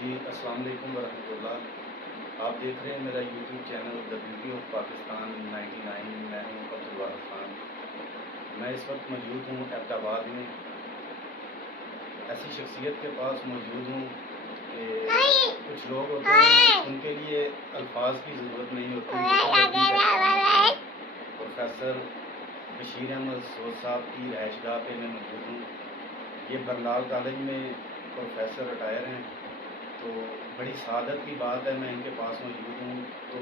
جی السلام علیکم ورحمۃ اللہ۔ آپ دیکھ رہے ہیں میرا YouTube channel the beauty of Pakistan 99۔ میں ہوں عبدالوارث خان۔ میں اس وقت موجود ہوں ایبٹ آباد میں، ایسی شخصیت کے پاس موجود ہوں کہ کچھ لوگ ہوتے ہیں ان کے لیے الفاظ کی ضرورت نہیں ہوتی۔ پروفیسر بشیر احمد سعود صاحب کی رہائش گاہ پہ میں موجود ہوں۔ یہ برلال کالج میں پروفیسر ریٹائر ہیں، تو بڑی سعادت کی بات ہے میں ان کے پاس موجود ہوں۔ تو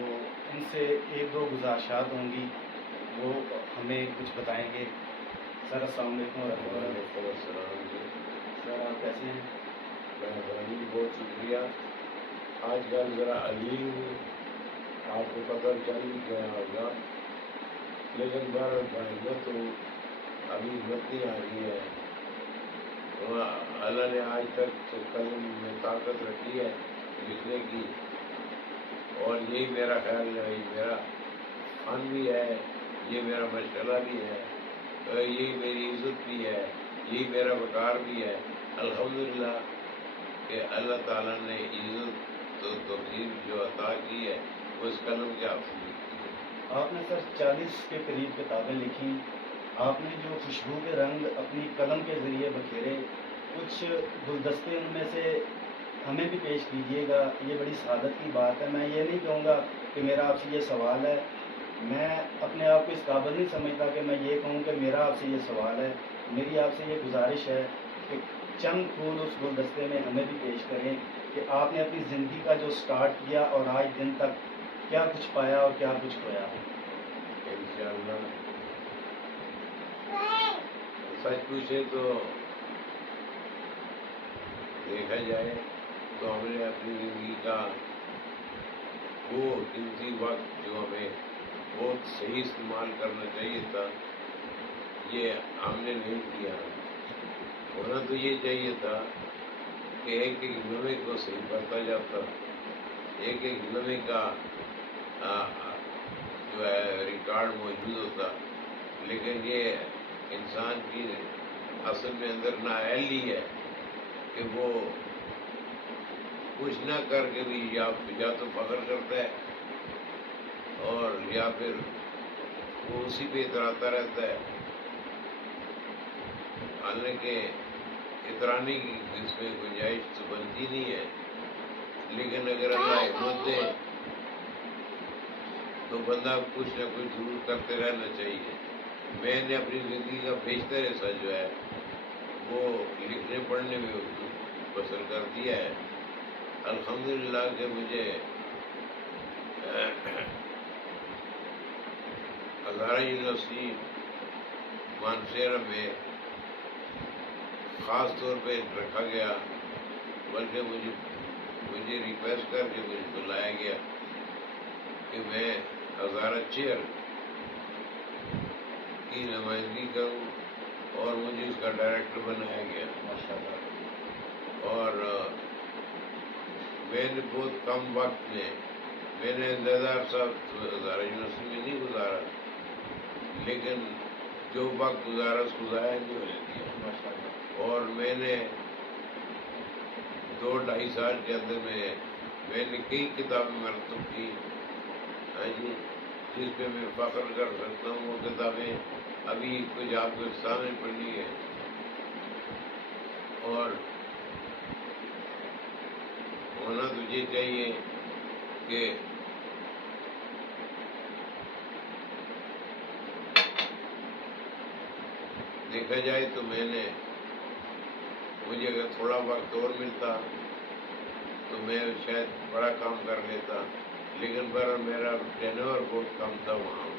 ان سے ایک دو گزارشات ہوں گی، وہ ہمیں کچھ بتائیں گے۔ سر السلام علیکم ورحمۃ اللہ۔ وعلیکم السلام جی۔ سر آپ کیسے ہیں؟ مہربانی، بہت شکریہ۔ آج کل ذرا علیل ہوں، آپ کو پتہ چل ہی گیا ہوگا، لیکن بہت ہوں، ابھی ہمت نہیں آ رہی ہے۔ اللہ نے آج تک قلم میں طاقت رکھی ہے لکھنے کی، اور یہی میرا خیال ہے، یہ میرا فن بھی ہے، یہ میرا مشغلہ بھی ہے، یہی میری عزت بھی ہے، یہی میرا وقار بھی ہے۔ الحمدللہ کہ اللہ تعالیٰ نے عزت و توفیق جو عطا کی ہے وہ اس قلم کے حاصل کی ہے۔ آپ نے سر 40 کے قریب کتابیں لکھی، آپ نے جو خوشبو کے رنگ اپنی قلم کے ذریعے بکھیرے، کچھ گلدستے ان میں سے ہمیں بھی پیش کیجیے گا۔ یہ بڑی سعادت کی بات ہے۔ میں یہ نہیں کہوں گا کہ میرا آپ سے یہ سوال ہے، میں اپنے آپ کو اس قابل نہیں سمجھتا کہ میں یہ کہوں کہ میرا آپ سے یہ سوال ہے۔ میری آپ سے یہ گزارش ہے کہ چند پھول اس گلدستے میں ہمیں بھی پیش کریں کہ آپ نے اپنی زندگی کا جو سٹارٹ کیا اور آج دن تک کیا کچھ پایا اور کیا کچھ کھویا۔ انشاءاللہ سچ پوچھے تو دیکھا جائے تو ہم نے اپنی زندگی کا وہ قیمتی وقت جو ہمیں بہت صحیح استعمال کرنا چاہیے تھا، یہ ہم نے نہیں کیا۔ ہونا تو یہ چاہیے تھا کہ ایک ایک لمحے کو صحیح کرتا جاتا، ایک ایک لمحے کا جو ہے ریکارڈ موجود ہوتا، لیکن یہ انسان کی اصل میں اندر نااہلی ہے کہ وہ کچھ نہ کر کے بھی یا تو فخر کرتا ہے اور یا پھر وہ اسی پہ اتراتا رہتا ہے، حالانکہ اترانے کی اس میں گنجائش تو بنتی نہیں ہے۔ لیکن اگر اللہ ہمت دے تو بندہ کچھ نہ کچھ ضرور کرتے رہنا چاہیے۔ میں نے اپنی زندگی کا بیشتر حصہ جو ہے وہ لکھنے پڑھنے میں بسر کر دیا ہے۔ الحمدللہ کہ مجھے ہزارہ یونیورسٹی مانسہرہ میں خاص طور پہ رکھا گیا، بلکہ مجھے ریکویسٹ کر کے مجھے بلایا گیا کہ میں ہزارہ چیئر کی نمائندگی کروں، اور مجھے اس کا ڈائریکٹر بنایا گیا۔ اور میں نے بہت کم وقت میں نے زیادہ عرصہ ہزارہ یونیورسٹی میں نہیں گزارا، لیکن جو وقت گزارا اس کو ضائع نہیں ہونے دیا۔ اور میں نے 2-2.5 سال کے اندر میں نے کئی کتابیں مرتب کی، ہاں جی، جس پہ میں فخر کر سکتا ہوں۔ وہ کتابیں ابھی کچھ آپ کے سامنے پڑھی ہے، اور ہونا تجھے چاہیے کہ دیکھا جائے تو مجھے اگر تھوڑا وقت اور ملتا تو میں شاید بڑا کام کر لیتا، لیکن میرا ٹینور بہت کم تھا وہاں،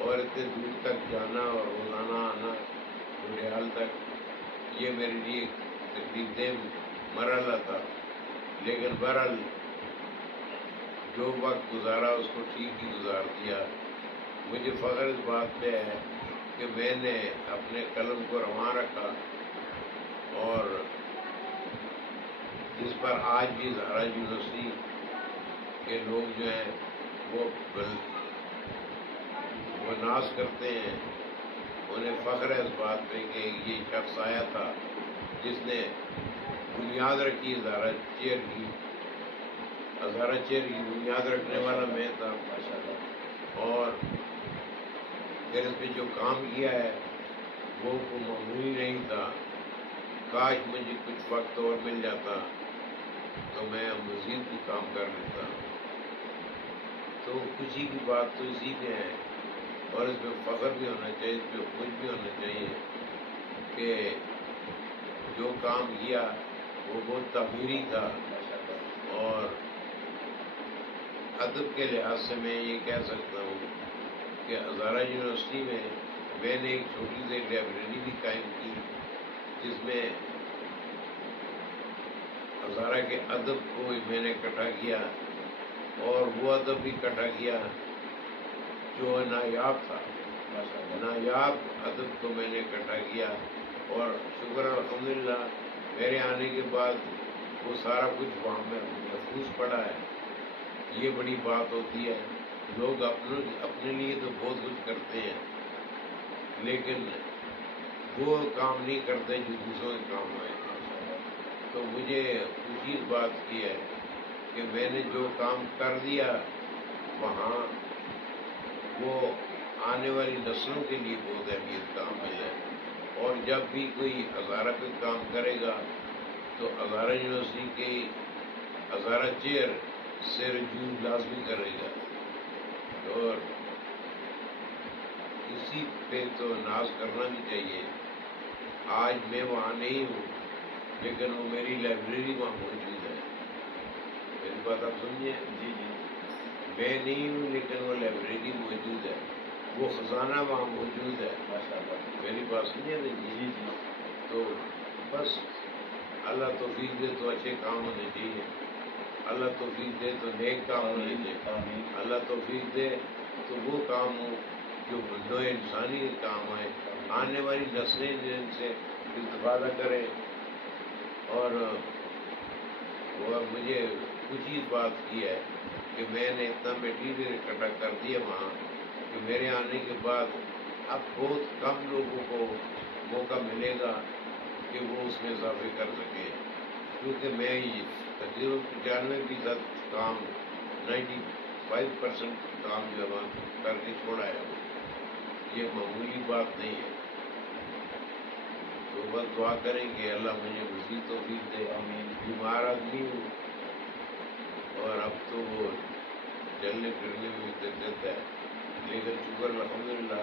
اور اتنے دور تک جانا اور روزانہ آنا بڈیال تک، یہ میرے لیے تکلیف دہ مرحلہ تھا۔ لیکن بہرحال جو وقت گزارا اس کو ٹھیک ہی گزار دیا۔ مجھے فخر اس بات پہ ہے کہ میں نے اپنے قلم کو رواں رکھا، اور جس پر آج بھی ہزارہ یونیورسٹی کے لوگ جو ہیں وہ ناز کرتے ہیں، انہیں فخر ہے اس بات پہ کہ یہ شخص آیا تھا جس نے بنیاد رکھی ہزارہ چیئر کی بنیاد رکھنے والا میں تھا، ماشاء اللہ، اور پھر اس میں جو کام کیا ہے وہ کوئی معمولی نہیں تھا۔ کاش مجھے کچھ وقت اور مل جاتا تو میں مزید بھی کام کر لیتا۔ تو خوشی کی بات تو اسی میں ہے، اور اس میں فخر بھی ہونا چاہیے، اس میں خوش بھی ہونا چاہیے کہ جو کام کیا وہ بہت تعمیری تھا۔ ماشاء اللہ، اور ادب کے لحاظ سے میں یہ کہہ سکتا ہوں کہ ہزارہ یونیورسٹی میں نے ایک چھوٹی سی لائبریری بھی قائم کی، جس میں ہزارہ کے ادب کو میں نے اکٹھا کیا، اور وہ ادب بھی اکٹھا کیا جو نایاب تھا۔ ماشاء اللہ، نایاب ادب کو میں نے اکٹھا کیا، اور شکر الحمدللہ میرے آنے کے بعد وہ سارا کچھ وہاں میں محفوظ پڑا ہے۔ یہ بڑی بات ہوتی ہے، لوگ اپنے لیے تو بہت کچھ کرتے ہیں، لیکن وہ کام نہیں کرتے جو دوسروں کے کام آئے۔ تو مجھے خوشی اس بات کی ہے کہ میں نے جو کام کر دیا وہاں، وہ آنے والی نسلوں کے لیے بہت اہمیت کا حامل ہے۔ اور جب بھی کوئی ہزارہ پہ کام کرے گا تو ہزارہ یونیورسٹی کی ہزارہ چیئر سے رجوع لازمی کرے گا، اور اسی پہ تو ناز کرنا بھی چاہیے۔ آج میں وہاں نہیں ہوں، لیکن وہ میری لائبریری وہاں موجود ہے۔ میری بات آپ سمجھے؟ جی جی، میں نہیں ہوں لیکن وہ لائبریری موجود ہے، وہ خزانہ وہاں موجود ہے۔ ماشاء اللہ، میری بات سمجھے نا جی جی؟ جی، تو بس اللہ توفیق دے تو اچھے کام ہونے چاہیے، اللہ توفیق دے تو نیک کام ہونے چاہیے، آمین، اللہ توفیق دے تو وہ کام ہو جو بندو انسانی کے کام آئے، آنے والی نسلیں ان سے استفادہ کریں۔ اور مجھے کچھ ہی بات کی ہے کہ میں نے اتنا میٹیریل اکٹھا کر دیا وہاں کہ میرے آنے کے بعد اب بہت کم لوگوں کو موقع ملے گا کہ وہ اس میں اضافے کر سکیں، کیونکہ میں یہ تقریباً 95% کام 95% کام جو ہے کر کے چھوڑا ہے، یہ معمولی بات نہیں ہے۔ تو بس دعا کریں کہ اللہ مجھے مزید توفیق دے۔ آمین، بیمار آدمی ہوں، اور اب تو وہ چلنے پھرنے میں بھی دقت ہے، لیکن شکر الحمدللہ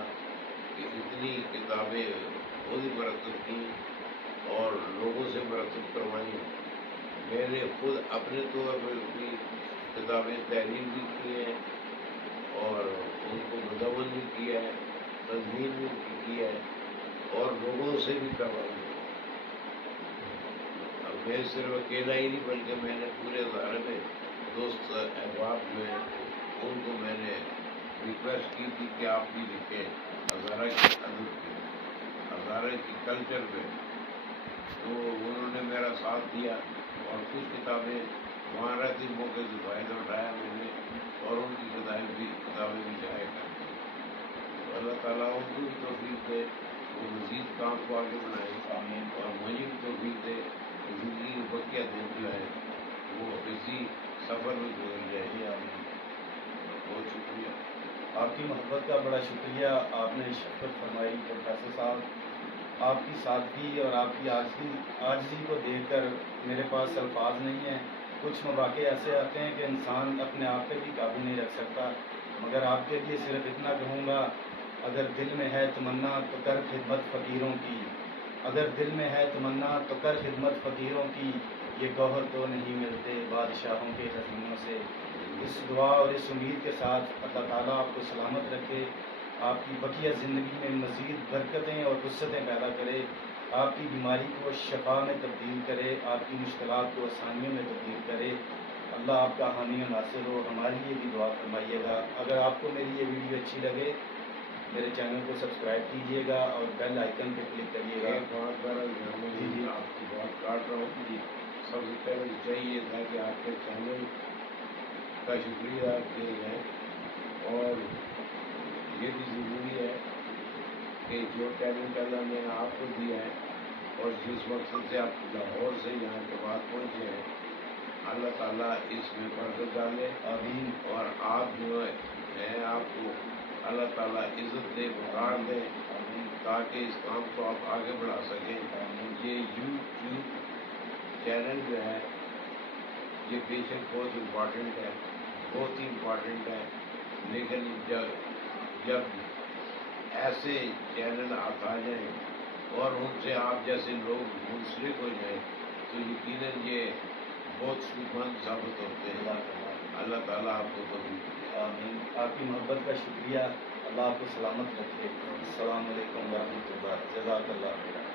کہ اتنی کتابیں خود ہی مرتب کی اور لوگوں سے مرتب کروائیں۔ میں نے خود اپنے طور پر بھی کتابیں تحریر بھی کی ہیں، اور ان کو مدون بھی کیا ہے، تنظیم بھی کی ہے، اور لوگوں سے بھی کروائی ہے۔ اب میں صرف اکیلا ہی نہیں بلکہ میں نے پورے ہزارے میں دوست احباب جو ہیں ان کو میں نے ریکویسٹ کی تھی کہ آپ بھی لکھیں ہزارہ کے ادب پہ، ہزارہ کی کلچر پہ۔ تو انہوں نے میرا ساتھ دیا، اور کچھ کتابیں وہاں رہتی موقع سے فائدہ اٹھایا میں نے، اور ان کی کتابیں بھی شائع کر دی۔ تو اللہ تعالیٰ ان کو بھی توفیق دے، وہ مزید کام کو آگے بڑھائیں، آمین، اور مجھے بھی توفیق دے کہ زندگی کے بقیہ دن جو ہے وہ اسی سفر میں گزر جائے۔ جی آمین۔ بہت شکریہ۔ آپ کی محبت کا بڑا شکریہ، آپ نے شفقت فرمائی پروفیسر صاحب۔ آپ کی سادگی اور آپ کی عاجزی کو دیکھ کر میرے پاس الفاظ نہیں ہیں۔ کچھ مواقع ایسے آتے ہیں کہ انسان اپنے آپ پہ بھی قابو نہیں رکھ سکتا، مگر آپ کے لیے صرف اتنا کہوں گا، اگر دل میں ہے تمنا تو کر خدمت فقیروں کی، اگر دل میں ہے تمنا تو کر خدمت فقیروں کی، یہ گوہر تو نہیں ملتے بادشاہوں کے خزینوں سے۔ اس دعا اور اس امید کے ساتھ اللہ تعالیٰ آپ کو سلامت رکھے، آپ کی بقیہ زندگی میں مزید برکتیں اور وسعتیں پیدا کرے، آپ کی بیماری کو شفا میں تبدیل کرے، آپ کی مشکلات کو آسانیوں میں تبدیل کرے۔ اللہ آپ کا حامی و ناصر ہو، ہمارے لیے بھی دعا فرمائیے گا۔ اگر آپ کو میری یہ ویڈیو اچھی لگے میرے چینل کو سبسکرائب کیجیے گا اور بیل آئیکن پہ کلک کریے گا۔ ایک بات جی جی، آپ کی بات کاٹ رہا ہوں جی سب سے پہلے چاہیے تھا کہ آپ کے چینل کا شکریہ کیا جائے، اور یہ بھی ضروری ہے کہ جو ٹیلنٹ اللہ نے آپ کو دیا ہے اور جس مقصد سے آپ لاہور سے یہاں کے بعد پہنچے ہیں، اللہ تعالیٰ اس میں برکت ڈالے، آمین اور آپ جو ہے آپ کو اللہ تعالیٰ عزت دے، بڑھا دے، آمین تاکہ اس کام کو آپ آگے بڑھا سکیں۔ یہ یوٹیوب چینل جو ہے یہ بے شک بہت امپورٹنٹ ہے، بہت ہی امپورٹنٹ ہے، لیکن جب ایسے چینل آپ آ جائیں اور ان سے آپ جیسے لوگ منسلک ہو جائیں تو یقیناً یہ بہت سود مند ثابت ہوتے ہیں۔ اللہ تعالیٰ اللہ تعالیٰ آپ کو توفیق دے۔ آمین۔ آپ کی محبت کا شکریہ، اللہ آپ کو سلامت رکھے۔ السلام علیکم ورحمۃ اللہ، جزاک اللہ خیر۔